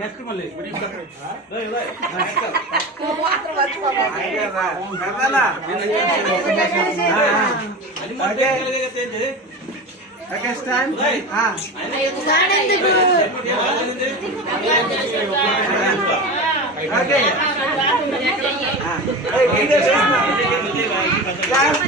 Next మళ్ళీ Okay, stand. Okay. Clap.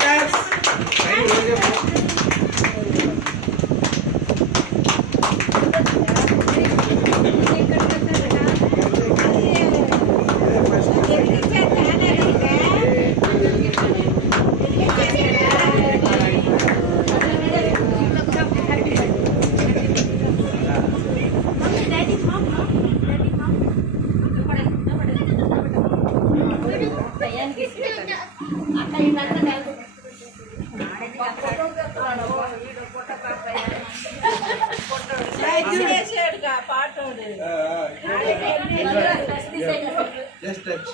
Just touch.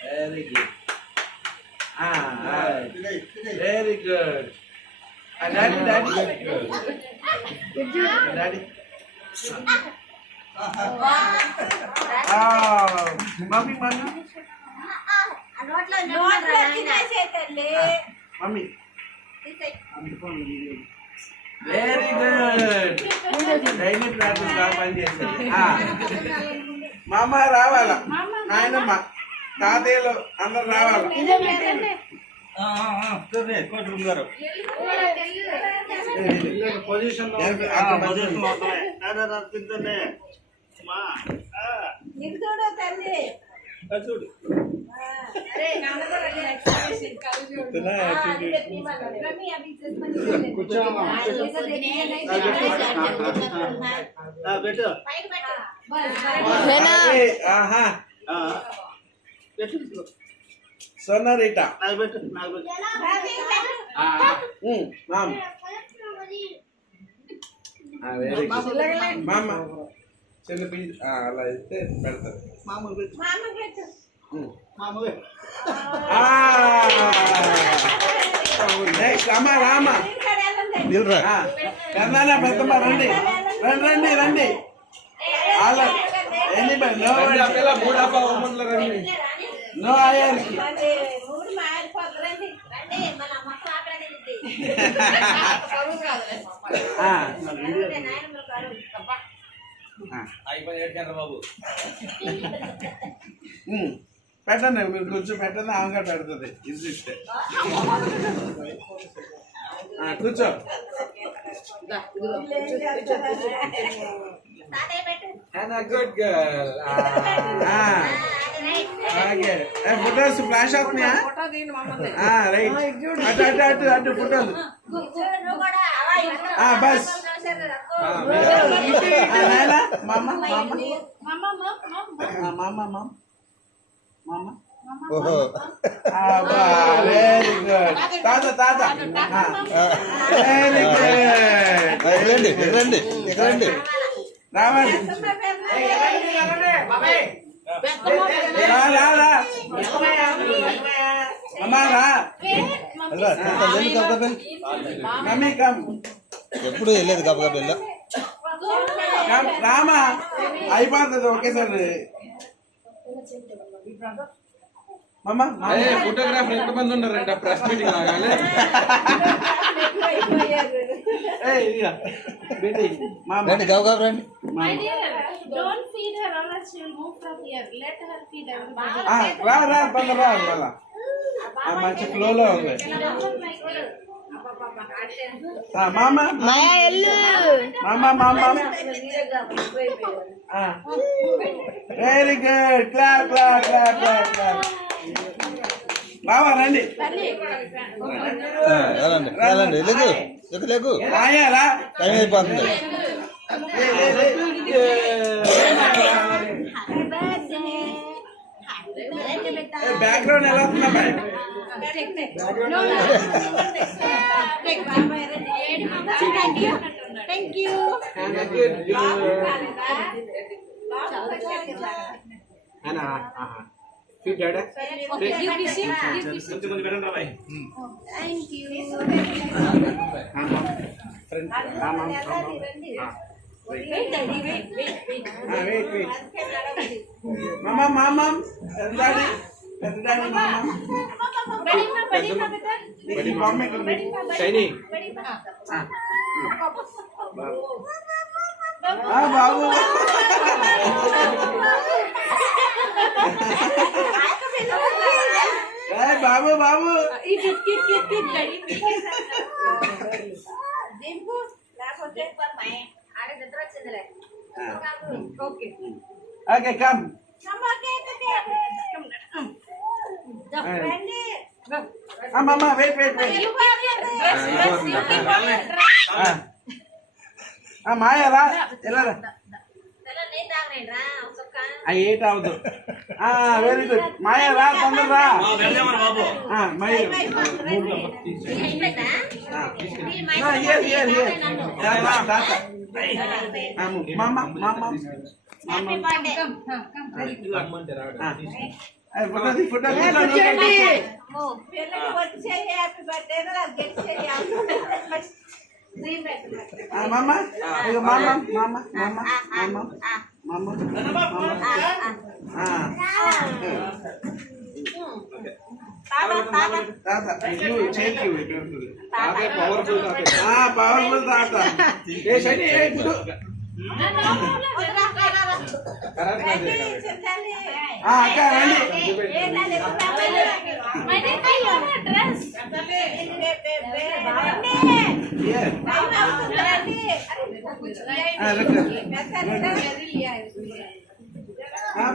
Very good. Very good. Daddy. Daddy. Mommy. Mommy. Very good. Daily practice Mama రావాలా నాయనమ్మ తాతయ్యలు అందరు రావాలా position చూడు సోనారీట మామ చిన్న అలా అయితే పెడతారు నెక్స్ట్ అమ్మ రామ కన్నానా పెద్దమ్మ రండి నో అయ్యారికి పెట్టండి మీరు కొంచెం పెట్టండి ఆమెగా పెడుతుంది ఇస్తే కూర్చో గుడ్ గర్ల్ ఫోటోస్ ఫ్లాష్ అవుతున్నాయా రైట్ అటు ఫోటోలు బస్ వెరీ గుడ్ తాత వెరీ గుడ్ రండి రావండి మమ్మీ కమ్ ఎప్పుడు వెళ్ళేది కప్ప రామా అయిపోతుంది ఒకేసారి ఫోటోగ్రాఫర్ ఎంతమంది ఉన్నారంట ప్రెస్ మీటింగ్ లాగాలి రండి గబగబ రండి మంచి ఫ్లోలో ఉంది మామ వెరీ గుడ్ క్లాప్ బాబా రండి లేకు రాయాలా టైం అయిపోతుంది బ్యాక్గ్రౌండ్ ఎలా ఉందా bye డాడా Okay, give this him. Give this him. కొంచెం పెట్టండి రా boy Thank you. Friend Wait, Daddy, wait. Wait మామ డాడీ మామ Padima, beta. ఈ బామ్మ ఇక్కడ షైనీ బాబు బాబు Eat, Daddy. Dimpu, లేకపోతే ఆడ నిద్ర వచ్చిందిలే. Okay. ఓకే కమ్ రండి. మామ wait You have your dress. You keep on your dress. మాయ రా ఎలా రా చలో, నేను తాగలేనురా, ఒక్క ఏట్ అవదు వెరీ గుడ్ మాయ రా తొందర రా మాయ మామ ఫుడ్ మామ ఇక మామ పవర్ఫుల్ పవర్ఫుల్ తాత ఏ శని ఏ గుడు అక్క రండి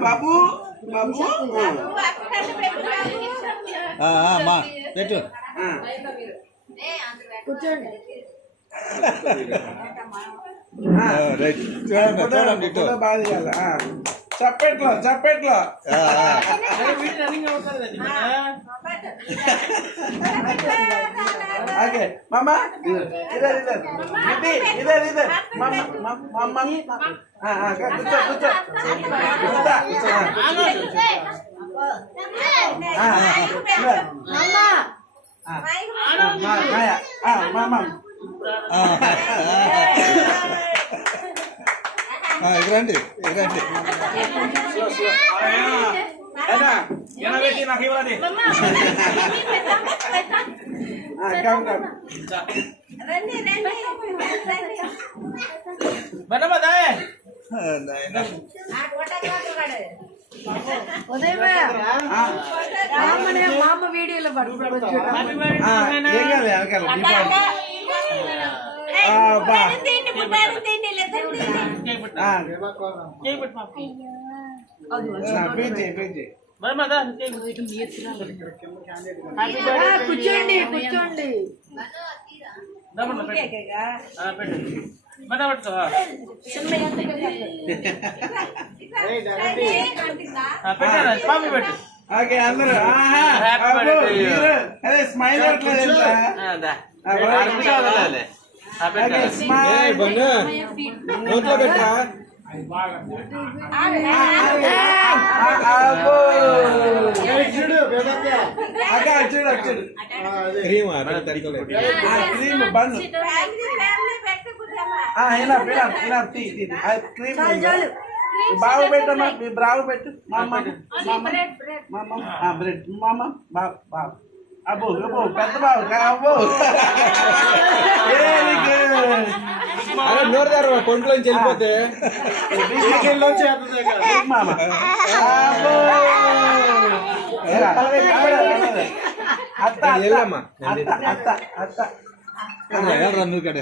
బాబు మా పెట్టు రైట్ చూడండి ఇటు బాగా చేయాలి చప్పెట్లో ఓకే మామా ఇదర్ మామ కూర్చో మామ ఎగరండి నాకు ఇవ్వాలి మామ వీడియోలో పడుకోవచ్చు కూర్చోండి ఓకే అందరూ అదే స్మైల్ నోట్లో పెట్టా చూడు క్రీమ్ బండ్ క్రీమ్ బావు పెట్టమ్మా మీ బ్రావు పెట్టు బ్రెడ్ మామ బాబు అబ్బో పెద్ద బాబు అబ్బో నోరు గారు కొంట్లోంచి వెళ్ళిపోతే మామ అత్త వెళ్ళరా నువ్వు ఇక్కడ